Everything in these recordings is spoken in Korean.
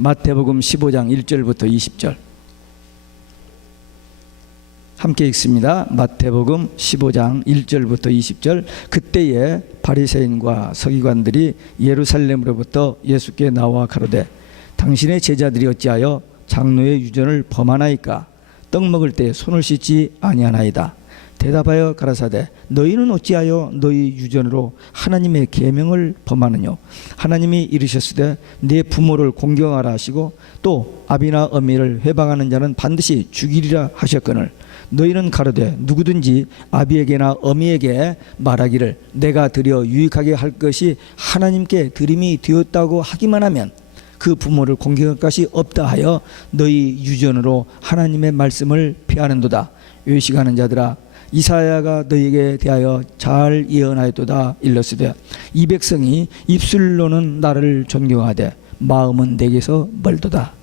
마태복음 15장 1절부터 20절 함께 읽습니다. 마태복음 15장 1절부터 20절. 그때에 바리새인과 서기관들이 예루살렘으로부터 예수께 나와 가로되 당신의 제자들이 어찌하여 장로의 유전을 범하나이까? 떡 먹을 때 손을 씻지 아니하나이다. 대답하여 가라사대 너희는 어찌하여 너희 유전으로 하나님의 계명을 범하느뇨? 하나님이 이르셨으되 네 부모를 공경하라 하시고 또 아비나 어미를 회방하는 자는 반드시 죽이리라 하셨거늘 너희는 가로되 누구든지 아비에게나 어미에게 말하기를 내가 드려 유익하게 할 것이 하나님께 드림이 되었다고 하기만 하면 그 부모를 공경할 것이 없다 하여 너희 유전으로 하나님의 말씀을 피하는도다. 외식하는 자들아 이사야가 너희에게 대하여 잘 예언하였도다. 일렀으되 이 백성이 입술로는 나를 존경하되 마음은 내게서 멀도다.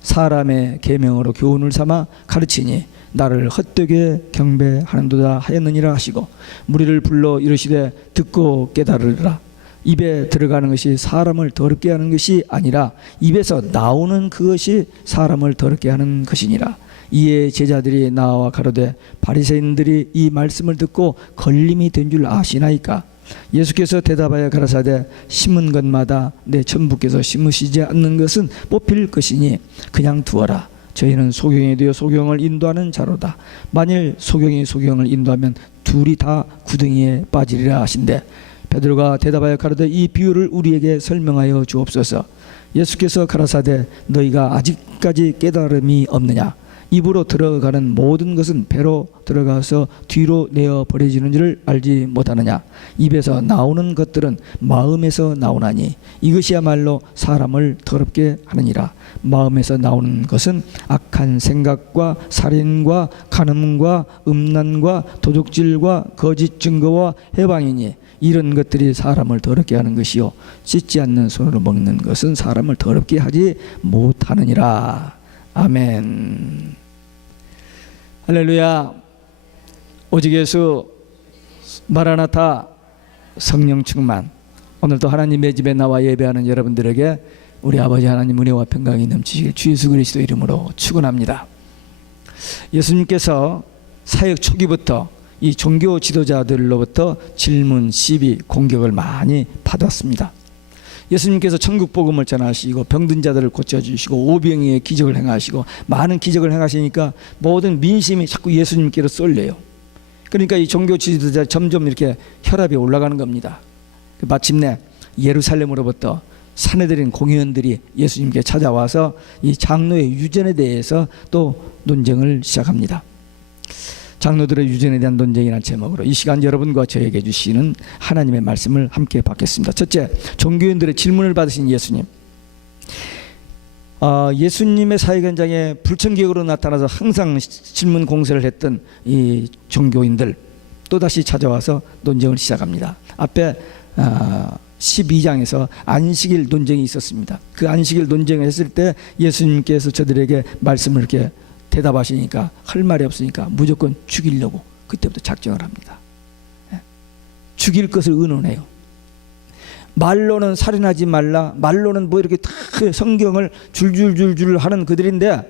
사람의 계명으로 교훈을 삼아 가르치니 나를 헛되게 경배하는도다 하였느니라 하시고 무리를 불러 이르시되 듣고 깨달으라. 입에 들어가는 것이 사람을 더럽게 하는 것이 아니라 입에서 나오는 그것이 사람을 더럽게 하는 것이니라. 이에 제자들이 나와 가로되 바리새인들이 이 말씀을 듣고 걸림이 된 줄 아시나이까? 예수께서 대답하여 가라사대 심은 것마다 내 천부께서 심으시지 않는 것은 뽑힐 것이니 그냥 두어라. 저희는 소경이 되어 소경을 인도하는 자로다. 만일 소경이 소경을 인도하면 둘이 다 구덩이에 빠지리라 하신대. 베드로가 대답하여 가로되 이 비유를 우리에게 설명하여 주옵소서. 예수께서 가라사대 너희가 아직까지 깨달음이 없느냐? 입으로 들어가는 모든 것은 배로 들어가서 뒤로 내어 버려지는 줄을 알지 못하느냐? 입에서 나오는 것들은 마음에서 나오나니 이것이야말로 사람을 더럽게 하느니라. 마음에서 나오는 것은 악한 생각과 살인과 간음과 음란과 도둑질과 거짓 증거와 해방이니 이런 것들이 사람을 더럽게 하는 것이요 씻지 않는 손으로 먹는 것은 사람을 더럽게 하지 못하느니라. 아멘. 할렐루야. 오직 예수, 마라나타, 성령 충만. 오늘도 하나님의 집에 나와 예배하는 여러분들에게 우리 아버지 하나님 은혜와 평강이 넘치시길 주 예수 그리스도 이름으로 축원합니다. 예수님께서 사역 초기부터 이 종교 지도자들로부터 질문, 시비, 공격을 많이 받았습니다. 예수님께서 천국 복음을 전하시고 병든 자들을 고쳐주시고 오병이의 기적을 행하시고 많은 기적을 행하시니까 모든 민심이 자꾸 예수님께로 쏠려요. 그러니까 이 종교 지도자 점점 이렇게 혈압이 올라가는 겁니다. 마침내 예루살렘으로부터 사내들인 공회원들이 예수님께 찾아와서 이 장로의 유전에 대해서 또 논쟁을 시작합니다. 장로들의 유전에 대한 논쟁이라는 제목으로 이 시간 여러분과 저에게 주시는 하나님의 말씀을 함께 받겠습니다. 첫째, 종교인들의 질문을 받으신 예수님. 예수님의 사역 현장에 불청객으로 나타나서 항상 질문 공세를 했던 이 종교인들 또다시 찾아와서 논쟁을 시작합니다. 앞에 12장에서 안식일 논쟁이 있었습니다. 그 안식일 논쟁을 했을 때 예수님께서 저들에게 말씀을 이렇게 대답하시니까 할 말이 없으니까 무조건 죽이려고 그때부터 작정을 합니다. 죽일 것을 의논해요. 말로는 살인하지 말라, 말로는 뭐 이렇게 다 성경을 줄줄줄줄 하는 그들인데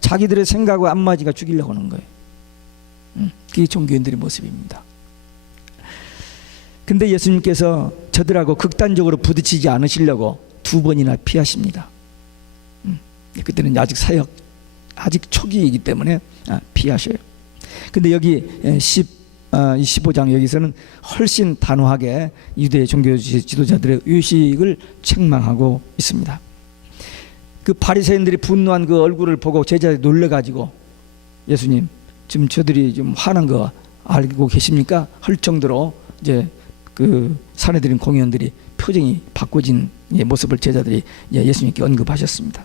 자기들의 생각과 안 맞으니까 죽이려고 하는 거예요. 그게 종교인들의 모습입니다. 근데 예수님께서 저들하고 극단적으로 부딪히지 않으시려고 2번이나 피하십니다. 그때는 아직 사역 아직 초기이기 때문에 피하셔요. 근데 여기 15장 여기서는 훨씬 단호하게 유대 종교 지도자들의 의식을 책망하고 있습니다. 그 바리새인들이 분노한 그 얼굴을 보고 제자들이 놀래가지고 예수님 지금 저들이 좀 화난 거 알고 계십니까? 할 정도로 이제 그 사내들인 공회원들이 표정이 바꿔진 모습을 제자들이 예수님께 언급하셨습니다.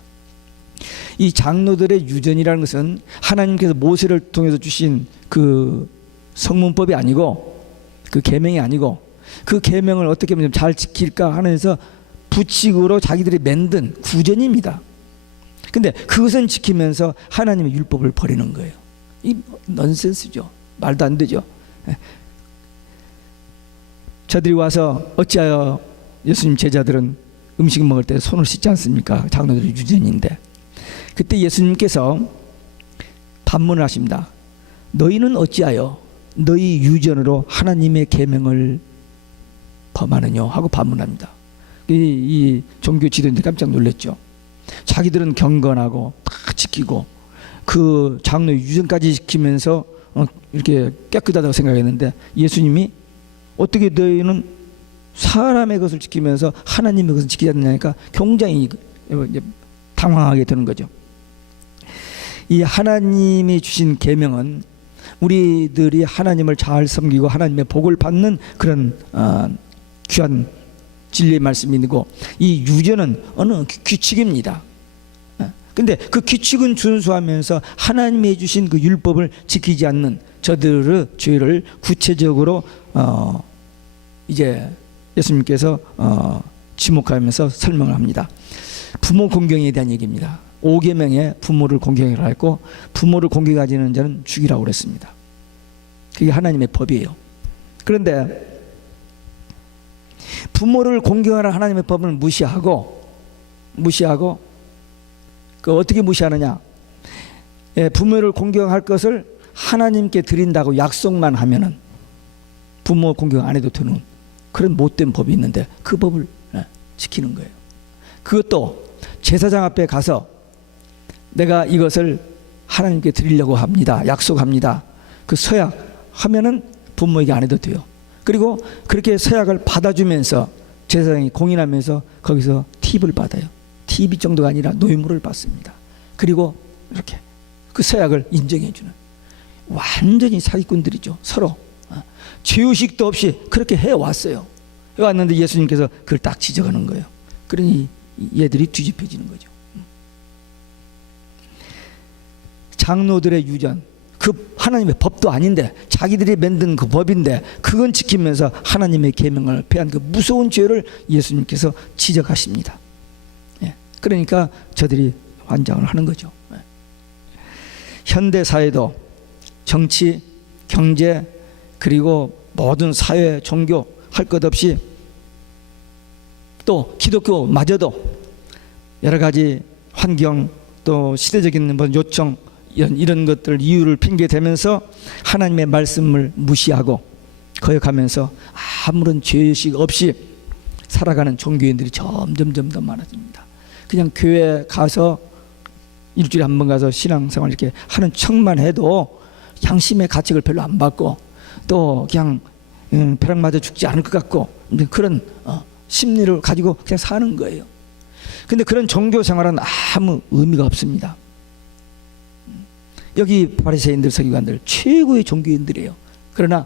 이 장로들의 유전이라는 것은 하나님께서 모세를 통해서 주신 그 성문법이 아니고 그 계명이 아니고 그 계명을 어떻게 하면 잘 지킬까 하면서 부칙으로 자기들이 만든 구전입니다. 근데 그것은 지키면서 하나님의 율법을 버리는 거예요. 이 넌센스죠. 말도 안 되죠. 저들이 와서 어찌하여 예수님 제자들은 음식 먹을 때 손을 씻지 않습니까? 장로들의 유전인데. 그때 예수님께서 반문을 하십니다. 너희는 어찌하여 너희 유전으로 하나님의 계명을 범하느냐 하고 반문합니다. 이 종교 지도인들 깜짝 놀랐죠. 자기들은 경건하고 다 지키고 그 장로의 유전까지 지키면서 이렇게 깨끗하다고 생각했는데, 예수님이 어떻게 너희는 사람의 것을 지키면서 하나님의 것을 지키지 않느냐니까 굉장히 당황하게 되는 거죠. 이 하나님이 주신 계명은 우리들이 하나님을 잘 섬기고 하나님의 복을 받는 그런 귀한 진리의 말씀이고, 이 유전은 어느 규칙입니다. 근데 그 규칙은 준수하면서 하나님이 주신 그 율법을 지키지 않는 저들의 죄를 구체적으로 이제 예수님께서 지목하면서 설명을 합니다. 부모 공경에 대한 얘기입니다. 5계명에 부모를 공경하라 했고, 부모를 공경하지 않는 자는 죽이라고 그랬습니다. 그게 하나님의 법이에요. 그런데 부모를 공경하라 하나님의 법을 무시하고 그 어떻게 무시하느냐? 부모를 공경할 것을 하나님께 드린다고 약속만 하면은 부모 공경 안 해도 되는 그런 못된 법이 있는데, 그 법을 지키는 거예요. 그것도 제사장 앞에 가서 내가 이것을 하나님께 드리려고 합니다, 약속합니다, 그 서약 하면은 부모에게 안 해도 돼요. 그리고 그렇게 서약을 받아주면서 제사장이 공인하면서 거기서 팁을 받아요. 팁이 정도가 아니라 노예물을 받습니다. 그리고 이렇게 그 서약을 인정해주는, 완전히 사기꾼들이죠. 서로 죄의식도 없이 그렇게 해왔어요. 해왔는데 예수님께서 그걸 딱 지적하는 거예요. 그러니 얘들이 뒤집혀지는 거죠. 장로들의 유전, 그 하나님의 법도 아닌데 자기들이 만든 그 법인데 그건 지키면서 하나님의 계명을 패한 그 무서운 죄를 예수님께서 지적하십니다. 그러니까 저들이 환장을 하는 거죠. 현대 사회도 정치, 경제, 그리고 모든 사회, 종교 할 것 없이 또 기독교마저도 여러 가지 환경, 또 시대적인 요청, 이런 것들 이유를 핑계 대면서 하나님의 말씀을 무시하고 거역하면서 아무런 죄의식 없이 살아가는 종교인들이 점점 더 많아집니다. 그냥 교회 가서 일주일에 한 번 가서 신앙생활 이렇게 하는 척만 해도 양심의 가책을 별로 안 받고, 또 그냥 벼락 맞아 죽지 않을 것 같고 그런 심리를 가지고 그냥 사는 거예요. 근데 그런 종교 생활은 아무 의미가 없습니다. 여기 바리새인들, 서기관들 최고의 종교인들이에요. 그러나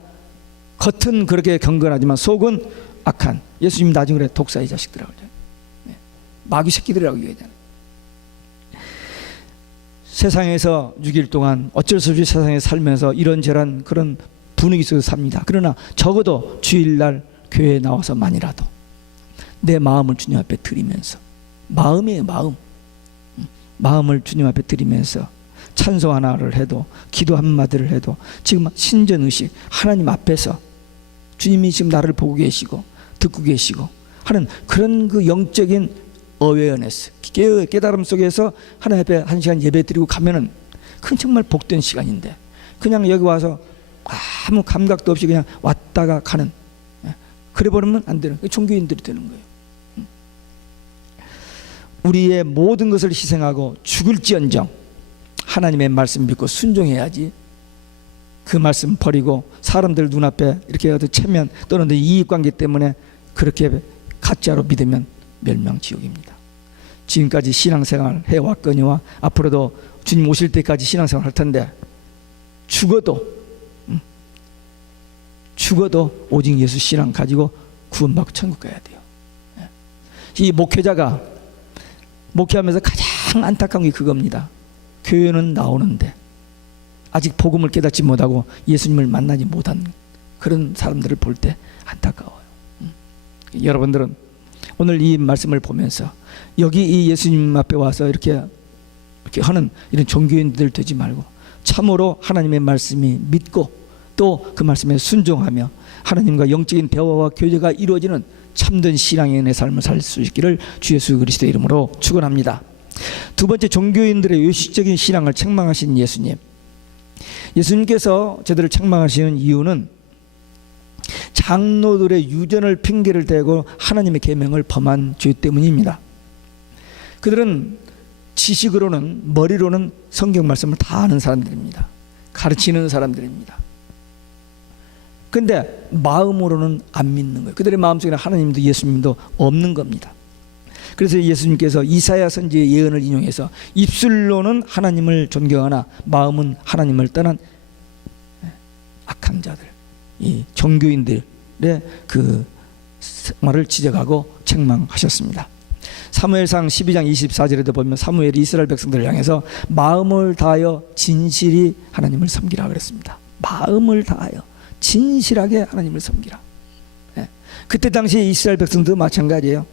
겉은 그렇게 경건하지만 속은 악한, 예수님 나중에 그래 독사의 자식들이라고 그러죠. 마귀 새끼들이라고 얘기하잖아요. 세상에서 6일 동안 어쩔 수 없이 세상에 살면서 이런저런 그런 분위기 속에서 삽니다. 그러나 적어도 주일날 교회에 나와서만이라도 내 마음을 주님 앞에 드리면서, 마음이에요, 마음을 주님 앞에 드리면서 찬송 하나를 해도, 기도 한마디를 해도, 지금 신전의식, 하나님 앞에서 주님이 지금 나를 보고 계시고 듣고 계시고 하는 그런 그 영적인 어웨어네스, 깨달음 속에서 하나님 앞에 1시간 예배 드리고 가면은 그건 정말 복된 시간인데, 그냥 여기 와서 아무 감각도 없이 그냥 왔다가 가는, 그래 버리면 안 되는 종교인들이 되는 거예요. 우리의 모든 것을 희생하고 죽을지언정 하나님의 말씀 믿고 순종해야지, 그 말씀 버리고 사람들 눈앞에 이렇게 체면 또는 이익관계 때문에 그렇게 가짜로 믿으면 멸망지옥입니다. 지금까지 신앙생활 해왔거니와 앞으로도 주님 오실 때까지 신앙생활 할 텐데, 죽어도 오직 예수 신앙 가지고 구원받고 천국 가야 돼요. 이 목회자가 목회하면서 가장 안타까운 게 그겁니다. 교회는 나오는데 아직 복음을 깨닫지 못하고 예수님을 만나지 못한 그런 사람들을 볼 때 안타까워요. 여러분들은 오늘 이 말씀을 보면서 여기 이 예수님 앞에 와서 이렇게 하는 이런 종교인들 되지 말고 참으로 하나님의 말씀이 믿고 또 그 말씀에 순종하며 하나님과 영적인 대화와 교제가 이루어지는 참된 신앙의 은혜 삶을 살 수 있기를 주 예수 그리스도의 이름으로 축원합니다. 두 번째, 종교인들의 요식적인 신앙을 책망하신 예수님. 예수님께서 저들을 책망하시는 이유는 장로들의 유전을 핑계를 대고 하나님의 계명을 범한 죄 때문입니다. 그들은 지식으로는, 머리로는 성경 말씀을 다 아는 사람들입니다. 가르치는 사람들입니다. 근데 마음으로는 안 믿는 거예요. 그들의 마음속에는 하나님도 예수님도 없는 겁니다. 그래서 예수님께서 이사야 선지의 예언을 인용해서 입술로는 하나님을 존경하나 마음은 하나님을 떠난 악한 자들, 이 종교인들의 그 말을 지적하고 책망하셨습니다. 사무엘상 12장 24절에도 보면 사무엘이 이스라엘 백성들을 향해서 마음을 다하여 진실히 하나님을 섬기라 그랬습니다. 마음을 다하여 진실하게 하나님을 섬기라. 그때 당시에 이스라엘 백성도 마찬가지예요.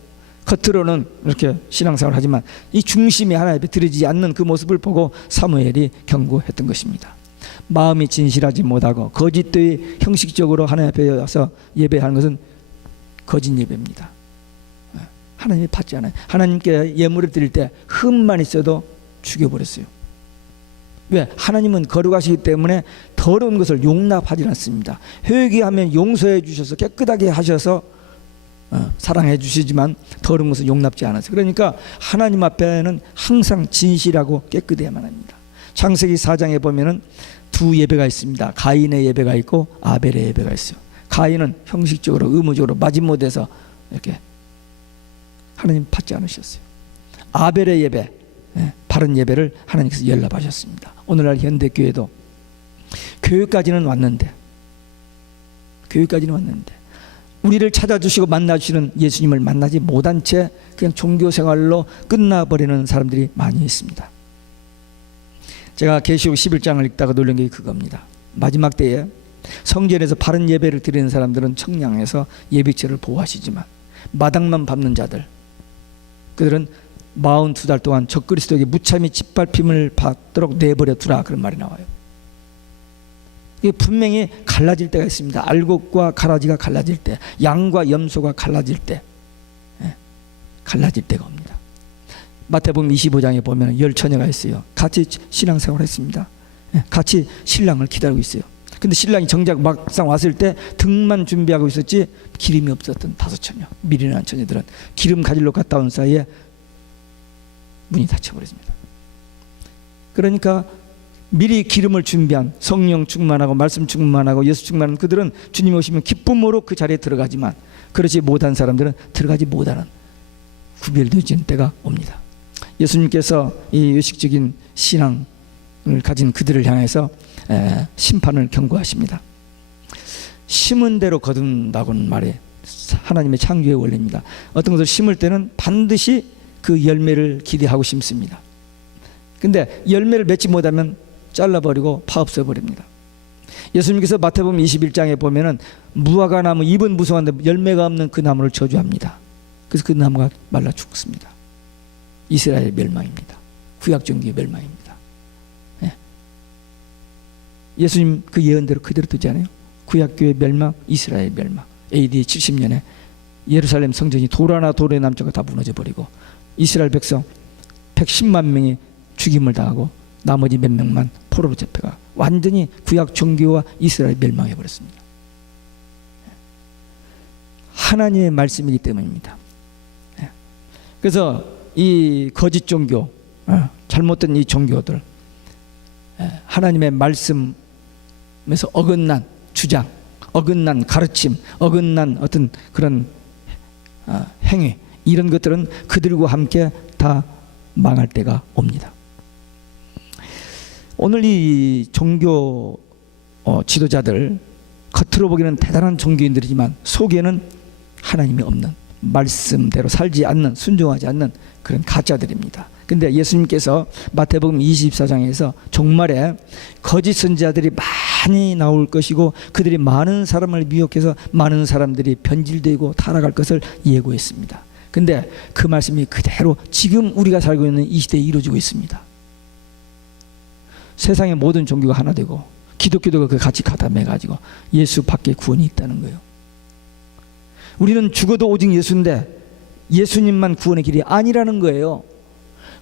겉으로는 이렇게 신앙생활을 하지만 이 중심이 하나님 앞에 드려지지 않는 그 모습을 보고 사무엘이 경고했던 것입니다. 마음이 진실하지 못하고 거짓되이 형식적으로 하나님 앞에 와서 예배하는 것은 거짓 예배입니다. 하나님이 받지 않아요. 하나님께 예물을 드릴 때 흠만 있어도 죽여버렸어요. 왜? 하나님은 거룩하시기 때문에 더러운 것을 용납하지 않습니다. 회개하면 용서해 주셔서 깨끗하게 하셔서 사랑해 주시지만 더러운 것을 용납지 않았어요. 그러니까 하나님 앞에는 항상 진실하고 깨끗해야만 합니다. 창세기 4장에 보면은 두 예배가 있습니다. 가인의 예배가 있고 아벨의 예배가 있어요. 가인은 형식적으로 의무적으로 마지못해서 이렇게 하나님 받지 않으셨어요. 아벨의 예배, 바른 예배를 하나님께서 연락하셨습니다. 오늘날 현대교회도 교회까지는 왔는데 우리를 찾아주시고 만나주시는 예수님을 만나지 못한 채 그냥 종교생활로 끝나버리는 사람들이 많이 있습니다. 제가 계시록 11장을 읽다가 놀란 게 그겁니다. 마지막 때에 성전에서 바른 예배를 드리는 사람들은 청량해서 예비처를 보호하시지만 마당만 밟는 자들, 그들은 42달 동안 적그리스도에게 무참히 짓밟힘을 받도록 내버려 두라, 그런 말이 나와요. 이게 분명히 갈라질 때가 있습니다. 알곡과 가라지가 갈라질 때, 양과 염소가 갈라질 때, 갈라질 때가 옵니다. 마태복음 25장에 보면 10처녀가 있어요. 같이 신앙생활을 했습니다. 같이 신랑을 기다리고 있어요. 근데 신랑이 정작 막상 왔을 때 등만 준비하고 있었지 기름이 없었던 5처녀, 미련한 처녀들은 기름 가지러 갔다 온 사이에 문이 닫혀버렸습니다. 그러니까 미리 기름을 준비한, 성령 충만하고 말씀 충만하고 예수 충만한 그들은 주님이 오시면 기쁨으로 그 자리에 들어가지만 그렇지 못한 사람들은 들어가지 못하는, 구별되어지는 때가 옵니다. 예수님께서 이 의식적인 신앙을 가진 그들을 향해서 심판을 경고하십니다. 심은 대로 거둔다고는 말해 하나님의 창조의 원리입니다. 어떤 것을 심을 때는 반드시 그 열매를 기대하고 심습니다. 근데 열매를 맺지 못하면 잘라버리고 파없애버립니다. 예수님께서 마태복음 21장에 보면은 무화과 나무, 잎은 무성한데 열매가 없는 그 나무를 저주합니다. 그래서 그 나무가 말라 죽습니다. 이스라엘 멸망입니다. 구약종교의 멸망입니다. 예수님 그 예언대로 그대로 되잖아요. 구약교의 멸망, 이스라엘 멸망. AD 70년에 예루살렘 성전이 돌 하나 돌의 남자가 다 무너져버리고 이스라엘 백성 110만 명이 죽임을 당하고 나머지 몇 명만 포로로 잡혀가 완전히 구약 종교와 이스라엘 멸망해버렸습니다. 하나님의 말씀이기 때문입니다. 그래서 이 거짓 종교, 잘못된 이 종교들, 하나님의 말씀에서 어긋난 주장, 어긋난 가르침, 어긋난 어떤 그런 행위, 이런 것들은 그들과 함께 다 망할 때가 옵니다. 오늘 이 종교 지도자들, 겉으로 보기에는 대단한 종교인들이지만 속에는 하나님이 없는, 말씀대로 살지 않는, 순종하지 않는 그런 가짜들입니다. 근데 예수님께서 마태복음 24장에서 종말에 거짓 선지자들이 많이 나올 것이고 그들이 많은 사람을 미혹해서 많은 사람들이 변질되고 타락할 것을 예고했습니다. 근데 그 말씀이 그대로 지금 우리가 살고 있는 이 시대에 이루어지고 있습니다. 세상의 모든 종교가 하나 되고 기독교도가 그 같이 가담해 가지고 예수 밖에 구원이 있다는 거예요. 우리는 죽어도 오직 예수인데 예수님만 구원의 길이 아니라는 거예요.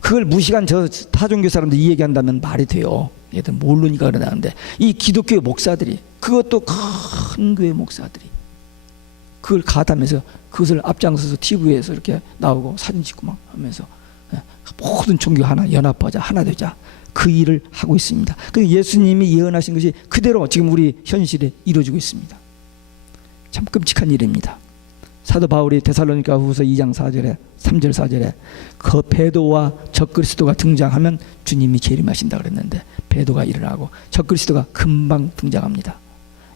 그걸 무시한 저 타종교 사람들 이 얘기한다면 말이 돼요. 얘들 모르니까 그러는데 이 기독교 목사들이, 그것도 큰 교회 목사들이 그걸 가담해서 그것을 앞장서서 TV에서 이렇게 나오고 사진 찍고 막 하면서 모든 종교 하나 연합하자, 하나 되자, 그 일을 하고 있습니다. 그 예수님이 예언하신 것이 그대로 지금 우리 현실에 이루어지고 있습니다. 참 끔찍한 일입니다. 사도 바울이 데살로니가 후서 2장 4절에 3절 4절에 그 배도와 적그리스도가 등장하면 주님이 재림하신다 그랬는데 배도가 일어나고 적그리스도가 금방 등장합니다.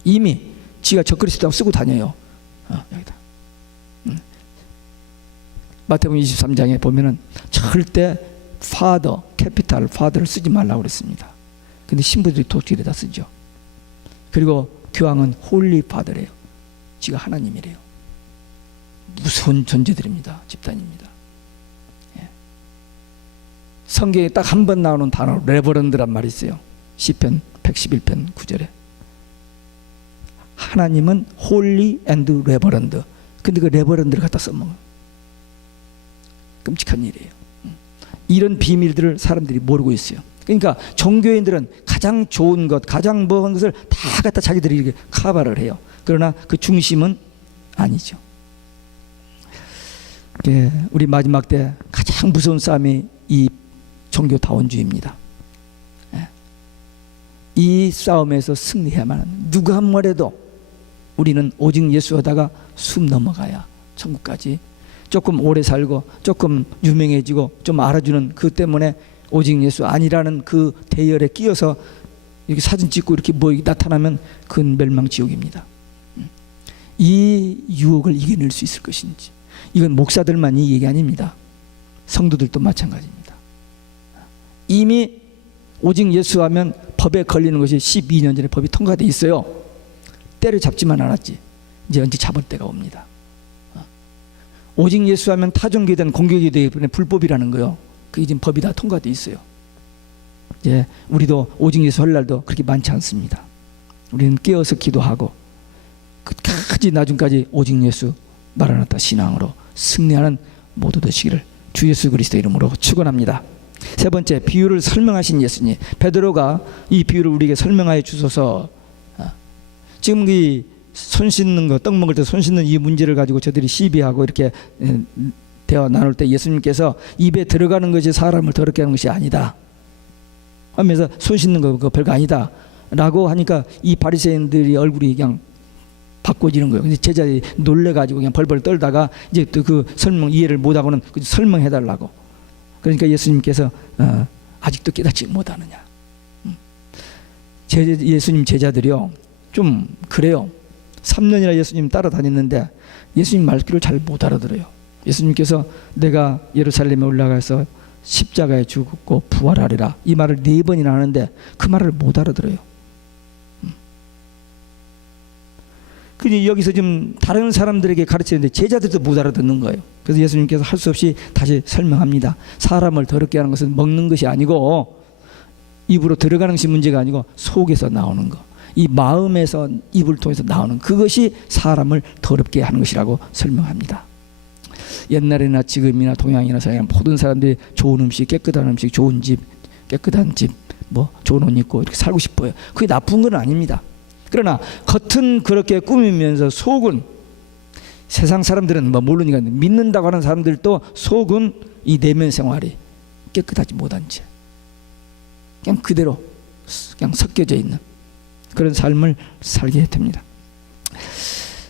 이미 지가 적그리스도라고 쓰고 다녀요. 여기다. 마태복음 23장에 보면은 절대 파더, 캐피탈 파더를 쓰지 말라고 그랬습니다. 근데 신부들이 독일에다 쓰죠. 그리고 교황은 홀리 파더래요. 지가 하나님이래요. 무서운 존재들입니다. 집단입니다. 예. 성경에 딱 한 번 나오는 단어 레버런드란 말이 있어요. 시편 111편 9절에 하나님은 홀리 앤드 레버런드. 근데 그 레버런드를 갖다 써먹어요. 끔찍한 일이에요. 이런 비밀들을 사람들이 모르고 있어요. 그러니까 종교인들은 가장 좋은 것, 가장 뭐한 것을 다 갖다 자기들이 이렇게 커버를 해요. 그러나 그 중심은 아니죠. 우리 마지막 때 가장 무서운 싸움이 이 종교다원주의입니다. 이 싸움에서 승리해야만 하는, 누가 한 말해도 우리는 오직 예수하다가 숨 넘어가야 천국까지 조금 오래 살고 조금 유명해지고 좀 알아주는 그 때문에 오직 예수 아니라는 그 대열에 끼어서 이렇게 사진 찍고 이렇게 뭐 나타나면 그건 멸망지옥입니다. 이 유혹을 이겨낼 수 있을 것인지, 이건 목사들만이 얘기 아닙니다. 성도들도 마찬가지입니다. 이미 오직 예수 하면 법에 걸리는 것이 12년 전에 법이 통과돼 있어요. 때려잡지만 않았지 이제 언제 잡을 때가 옵니다. 오직 예수 하면 타종교에 대한 공격이 되기 때문에 불법이라는 거요. 그게 지금 법이 다 통과돼 있어요. 이제 우리도 오직 예수 할 날도 그렇게 많지 않습니다. 우리는 깨어서 기도하고 끝까지 나중까지 오직 예수 마라나타 신앙으로 승리하는 모두 되시기를 주 예수 그리스도 이름으로 축원합니다. 세 번째, 비유를 설명하신 예수님. 베드로가 이 비유를 우리에게 설명하여 주소서. 지금 이 손 씻는 거, 떡 먹을 때 손 씻는 이 문제를 가지고 저들이 시비하고 이렇게 대화 나눌 때 예수님께서 입에 들어가는 것이 사람을 더럽게 하는 것이 아니다 하면서 손 씻는 거 그거 별거 아니다 라고 하니까 이 바리새인들이 얼굴이 그냥 바꿔지는 거예요. 근데 제자들이 놀래가지고 그냥 벌벌 떨다가 이제 또 그 설명 이해를 못하고는 설명해달라고. 그러니까 예수님께서 아직도 깨닫지 못하느냐. 예수님 제자들이요 좀 그래요. 3년이나 예수님 따라다녔는데 예수님 말귀를 잘 못 알아들어요. 예수님께서 내가 예루살렘에 올라가서 십자가에 죽고 부활하리라 이 말을 4번이나 하는데 그 말을 못 알아들어요. 근데 여기서 좀 다른 사람들에게 가르치는데 제자들도 못 알아듣는 거예요. 그래서 예수님께서 할 수 없이 다시 설명합니다. 사람을 더럽게 하는 것은 먹는 것이 아니고 입으로 들어가는 것이 문제가 아니고 속에서 나오는 거, 이 마음에서 입을 통해서 나오는 그것이 사람을 더럽게 하는 것이라고 설명합니다. 옛날이나 지금이나 동양이나 서양 모든 사람들이 좋은 음식, 깨끗한 음식, 좋은 집, 깨끗한 집, 뭐 좋은 옷 입고 이렇게 살고 싶어요. 그게 나쁜 건 아닙니다. 그러나 겉은 그렇게 꾸미면서 속은, 세상 사람들은 뭐 모르니까 믿는다고 하는 사람들도 속은 이 내면 생활이 깨끗하지 못한 채 그냥 그대로 그냥 섞여져 있는 그런 삶을 살게 됩니다.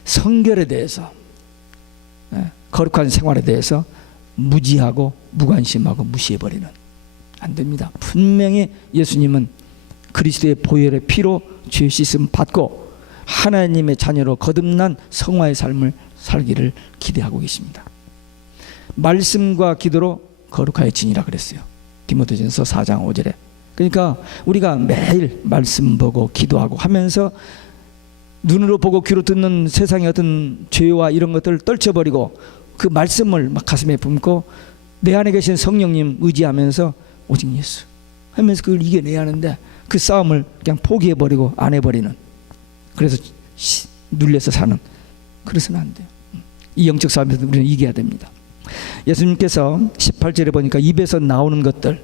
성결에 대해서, 거룩한 생활에 대해서 무지하고 무관심하고 무시해버리는, 안 됩니다. 분명히 예수님은 그리스도의 보혈의 피로 죄 씻음 받고 하나님의 자녀로 거듭난 성화의 삶을 살기를 기대하고 계십니다. 말씀과 기도로 거룩하여 지니라 그랬어요. 디모데전서 4장 5절에. 그러니까 우리가 매일 말씀 보고 기도하고 하면서 눈으로 보고 귀로 듣는 세상의 어떤 죄와 이런 것들을 떨쳐버리고 그 말씀을 막 가슴에 품고 내 안에 계신 성령님 의지하면서 오직 예수 하면서 그걸 이겨내야 하는데 그 싸움을 그냥 포기해버리고 안 해버리는, 그래서 눌려서 사는, 그래서는 안 돼요. 이 영적 싸움에서 우리는 이겨야 됩니다. 예수님께서 18절에 보니까 입에서 나오는 것들,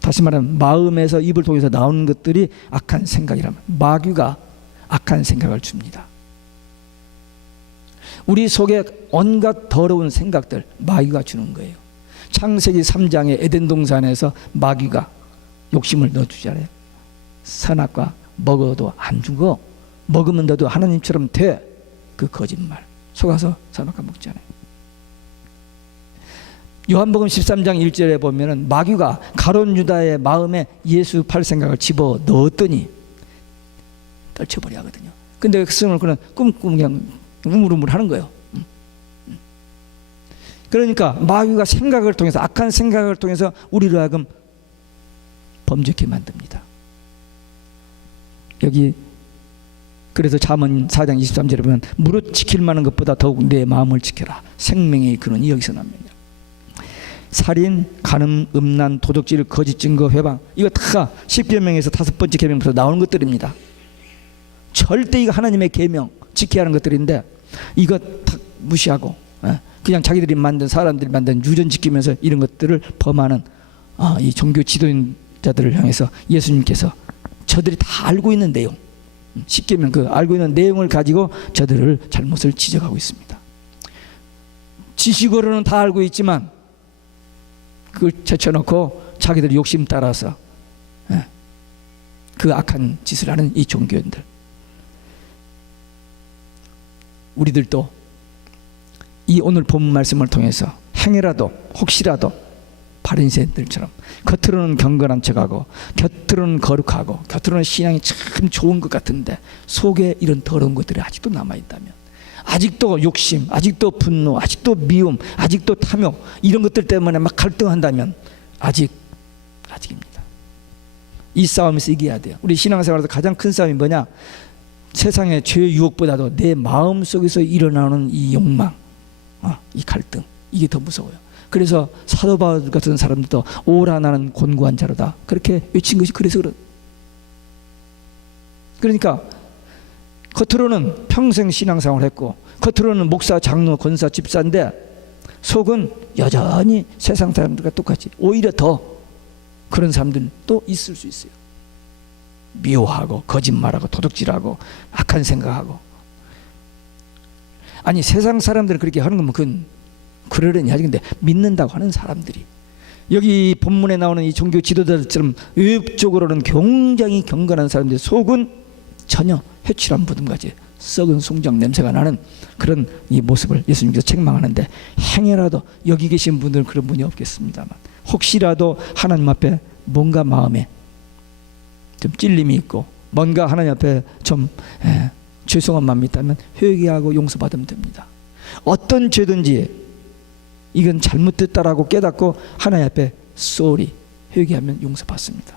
다시 말하면 마음에서 입을 통해서 나오는 것들이 악한 생각이라면, 마귀가 악한 생각을 줍니다. 우리 속에 온갖 더러운 생각들 마귀가 주는 거예요. 창세기 3장의 에덴 동산에서 마귀가 욕심을 넣어주잖아요. 선악과 먹어도 안 죽어, 먹으면 너도 하나님처럼 돼. 그 거짓말 속아서 선악과 먹잖아요. 요한복음 13장 1절에 보면은 마귀가 가룟 유다의 마음에 예수 팔 생각을 집어 넣었더니 떨쳐버려 하거든요. 근데 그 성을 그냥 꿈꾸면 그냥 우물우물 하는 거예요. 그러니까 마귀가 생각을 통해서, 악한 생각을 통해서 우리로 하여금 범죄케 만듭니다. 여기 그래서 잠언 4장 23절에 보면 무릇 지킬 만한 것보다 더욱 내 마음을 지켜라. 생명의 근원이 여기서 납니다. 살인, 간음, 음란, 도적질, 거짓 증거, 회방, 이거 다 10계명에서 5번째 계명부터 나오는 것들입니다. 절대 이거 하나님의 계명 지켜야 하는 것들인데 이거 다 무시하고 그냥 자기들이 만든, 사람들이 만든 유전 지키면서 이런 것들을 범하는 이 종교 지도자들을 향해서 예수님께서 저들이 다 알고 있는 내용, 10계명 그 알고 있는 내용을 가지고 저들을 잘못을 지적하고 있습니다. 지식으로는 다 알고 있지만 그걸 제쳐놓고 자기들 욕심 따라서 그 악한 짓을 하는 이 종교인들, 우리들도 이 오늘 본문 말씀을 통해서 행여라도 혹시라도 바리새인들처럼 겉으로는 경건한 척하고 겉으로는 거룩하고 겉으로는 신앙이 참 좋은 것 같은데 속에 이런 더러운 것들이 아직도 남아있다면, 아직도 욕심, 아직도 분노, 아직도 미움, 아직도 탐욕, 이런 것들 때문에 막 갈등한다면 아직입니다. 이 싸움에서 이겨야 돼요. 우리 신앙생활에서 가장 큰 싸움이 뭐냐? 세상의 죄의 유혹보다도 내 마음 속에서 일어나는 이 욕망, 이 갈등, 이게 더 무서워요. 그래서 사도 바울 같은 사람들도 오라 나는 곤고한 자로다 그렇게 외친 것이 그래서 그러니까 겉으로는 평생 신앙생활을 했고 겉으로는 목사, 장로, 권사, 집사인데 속은 여전히 세상 사람들과 똑같이, 오히려 더 그런 사람들도 있을 수 있어요. 미워하고 거짓말하고 도둑질하고 악한 생각하고. 아니 세상 사람들은 그렇게 하는 거면 그건 그러려니 하지, 근데 믿는다고 하는 사람들이, 여기 본문에 나오는 이 종교 지도자들처럼 외적으로는 굉장히 경건한 사람들 속은 전혀 해출한 부dum같이 썩은 송장 냄새가 나는 그런 이 모습을 예수님께서 책망하는데, 행여라도 여기 계신 분들은 그런 분이 없겠습니다만 혹시라도 하나님 앞에 뭔가 마음에 좀 찔림이 있고 뭔가 하나님 앞에 좀 죄송한 마음이 있다면 회개하고 용서받으면 됩니다. 어떤 죄든지 이건 잘못됐다라고 깨닫고 하나님 앞에 쏘리 회개하면 용서받습니다.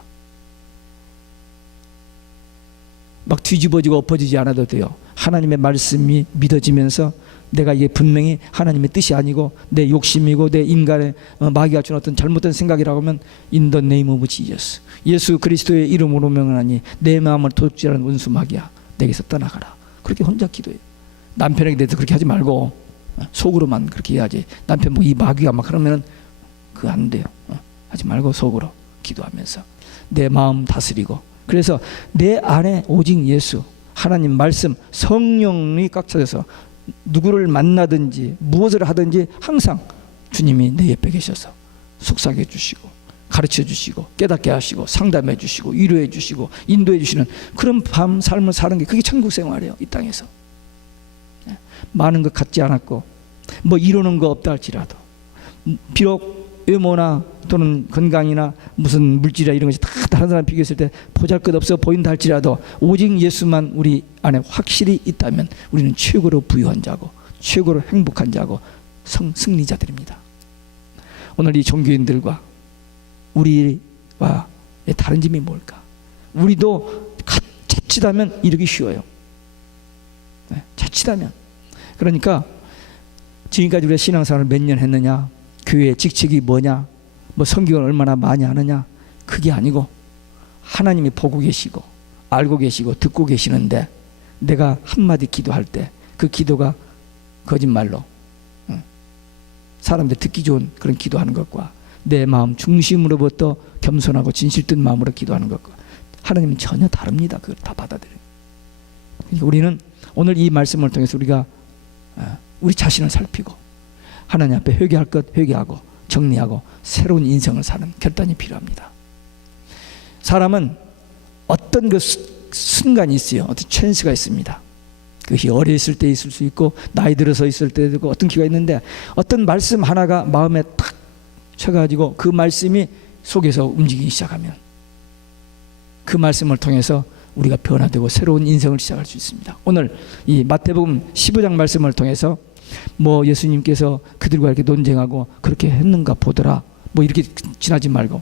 막 뒤집어지고 엎어지지 않아도 돼요. 하나님의 말씀이 믿어지면서 내가 이게 분명히 하나님의 뜻이 아니고 내 욕심이고 내 인간의 마귀가 준 어떤 잘못된 생각이라고 하면 In the name of Jesus, 예수 그리스도의 이름으로 명하니 내 마음을 도둑질하는 원수 마귀야 내게서 떠나가라. 그렇게 혼자 기도해요. 남편에게 대해서 그렇게 하지 말고 속으로만 그렇게 해야지. 남편 뭐 이 마귀가 막 그러면은 그거 안 돼요. 하지 말고 속으로 기도하면서 내 마음 다스리고, 그래서 내 안에 오직 예수, 하나님 말씀, 성령이 꽉 차져서 누구를 만나든지 무엇을 하든지 항상 주님이 내 옆에 계셔서 속삭여 주시고 가르쳐 주시고 깨닫게 하시고 상담해 주시고 위로해 주시고 인도해 주시는 그런 삶을 사는 게 그게 천국 생활이에요. 이 땅에서 많은 것 갖지 않았고 뭐 이루는 거 없다 할지라도, 비록 외모나 또는 건강이나 무슨 물질이나 이런 것이 다 다른 사람 비교했을 때 보잘것없어 보인다 할지라도 오직 예수만 우리 안에 확실히 있다면 우리는 최고로 부유한 자고 최고로 행복한 자고 승리자들입니다. 오늘 이 종교인들과 우리와 다른 점이 뭘까? 우리도 자칫하면 이러기 쉬워요. 자칫하면. 그러니까 지금까지 우리가 신앙생활을 몇 년 했느냐, 교회의 직책이 뭐냐, 뭐 성경을 얼마나 많이 하느냐, 그게 아니고 하나님이 보고 계시고 알고 계시고 듣고 계시는데 내가 한마디 기도할 때 그 기도가 거짓말로 사람들 듣기 좋은 그런 기도하는 것과 내 마음 중심으로부터 겸손하고 진실된 마음으로 기도하는 것과 하나님은 전혀 다릅니다. 그걸 다 받아들여요. 그러니까 우리는 오늘 이 말씀을 통해서 우리가 우리 자신을 살피고 하나님 앞에 회개할 것 회개하고 정리하고 새로운 인생을 사는 결단이 필요합니다. 사람은 어떤 그 순간이 있어요. 어떤 찬스가 있습니다. 그것이 어려 있을 때 있을 수 있고 나이 들어서 있을 때도 있고 어떤 기회가 있는데 어떤 말씀 하나가 마음에 탁 쳐가지고 그 말씀이 속에서 움직이기 시작하면 그 말씀을 통해서 우리가 변화되고 새로운 인생을 시작할 수 있습니다. 오늘 이 마태복음 15장 말씀을 통해서 뭐 예수님께서 그들과 이렇게 논쟁하고 그렇게 했는가 보더라 뭐 이렇게 지나지 말고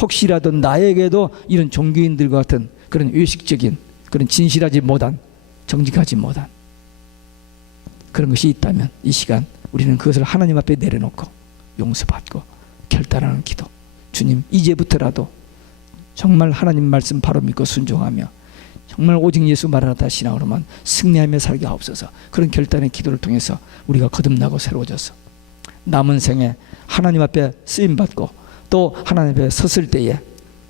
혹시라도 나에게도 이런 종교인들과 같은 그런 의식적인 그런 진실하지 못한 정직하지 못한 그런 것이 있다면 이 시간 우리는 그것을 하나님 앞에 내려놓고 용서받고 결단하는 기도. 주님 이제부터라도 정말 하나님 말씀 바로 믿고 순종하며 정말 오직 예수 마라나타 신앙으로만 승리하며 살게 하옵소서. 그런 결단의 기도를 통해서 우리가 거듭나고 새로워져서 남은 생에 하나님 앞에 쓰임받고 또 하나님 앞에 섰을 때에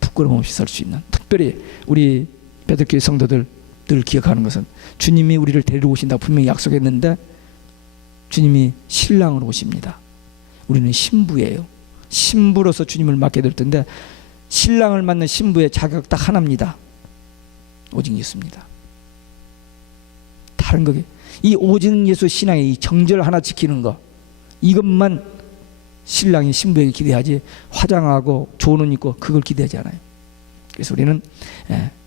부끄러움 없이 설 수 있는, 특별히 우리 베들교회 성도들 늘 기억하는 것은 주님이 우리를 데리러 오신다고 분명히 약속했는데 주님이 신랑으로 오십니다. 우리는 신부예요. 신부로서 주님을 맡게 될 텐데 신랑을 맞는 신부의 자격 딱 하나입니다. 오직 예수입니다. 다른 거게 이 오직 예수 신앙의 이 정절 하나 지키는 거, 이것만 신랑이 신부에게 기대하지 화장하고 좋은 옷 입고 그걸 기대하지 않아요. 그래서 우리는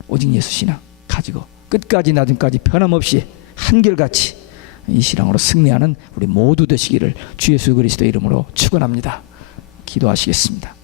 오직 예수 신앙 가지고 끝까지 나중까지 변함없이 한결같이 이 신앙으로 승리하는 우리 모두 되시기를 주 예수 그리스도의 이름으로 축원합니다. 기도하시겠습니다.